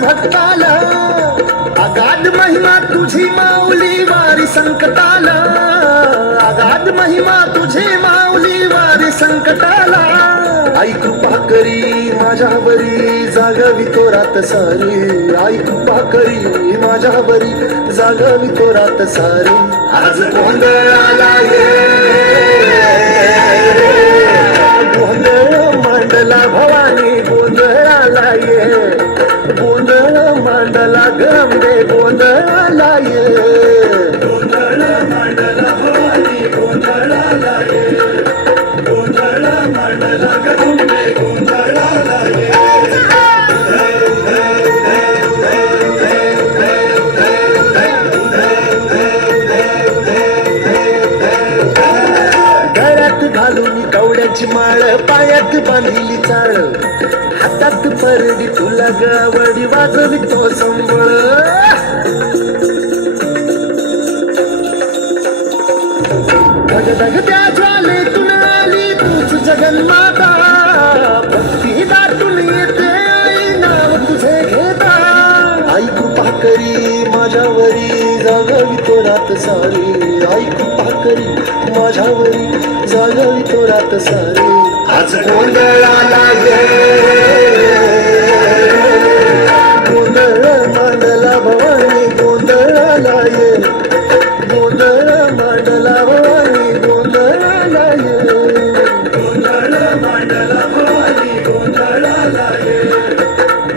भक्ताला, अगाध महिमा तुझी माऊली वारी संकटाला, अगाध महिमा तुझी माऊली वारी संकटाला. आई कृपा करी माझ्यावरी जागवी तो रात सारी, आई कृपा करी माझ्यावरी जागवी तो रात सारी. आज गोंधळ आला ये, गोंधळ मांडला भवानी, गोंधळ आला ये, गोंधळ मांडला गंगे, गोंधळ आला ये, गोंधळ मांडला भवानी, गोंधळ आला ये, गोंधळ मांडला गंगे, गोंधळ आला ये. गळ्यात घालून कवड्याची माळ, पायात बांधिली चाळ, हातात परडी तुला गावडी वाजवी तो संबळ. धगधगत्या ज्वालेतून आली तूच जगन्माता, भक्ती दाटून येते आई नाव तुझे घेता. आई कृपा करी माझ्यावरी जागवी तो रात सारी, आई कृपा करी माझ्यावरी जागवी तो रात सारी. आज गोंधळ आला ये, गोंधळ मांडला भवानी, गोंधळ आला ये, गोंधळ मांडला भवानी, गोंधळ आला ये, गोंधळ मांडला भवानी, गोंधळ आला ये,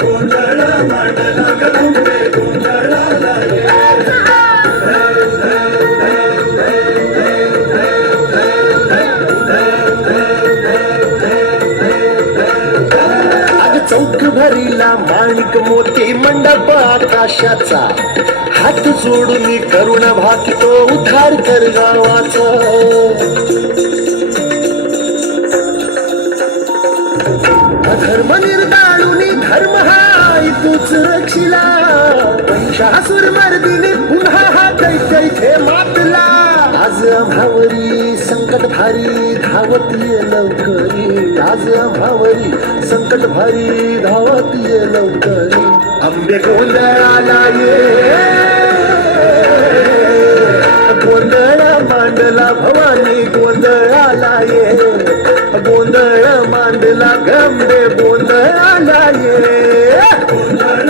गोंधळ मांडला गंगे, गोंधळ आला ये. चौक भरीला माणिक मोती मंडप आकाशाचा, हात जोडून करुणा भाकितो उद्धार कर गावाचा. अधर्म निर्दाळुनी धर्म हाय तूच रक्षिला, महिषासुर मर्दिनी पुन्हा हा दैत्य मातला. आज आम्हावरी संकट भारी धावत ये लवकरी, आज आम्हावरी संकट भारी धावत ये लवकरी. आंबे गोंधळ आला ये, गोंधळ मांडला भवानी, गोंधळ आला ये, गोंधळ मांडला गंगे, गोंधळ आला ये, गोंधळ